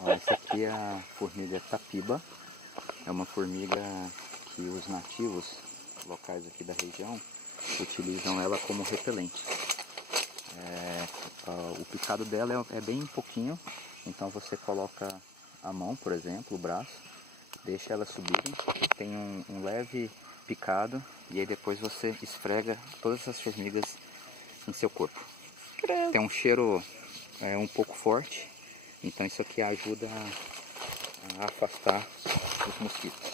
Ó, essa aqui é a formiga tapiba. É uma formiga que os nativos locais aqui da região utilizam ela como repelente. O picado dela é bem pouquinho, então você coloca a mão, por exemplo, o braço, deixa elas subirem, tem um leve picado e aí depois você esfrega todas essas formigas em seu corpo. Tem um cheiro um pouco forte, então isso aqui ajuda a afastar os mosquitos.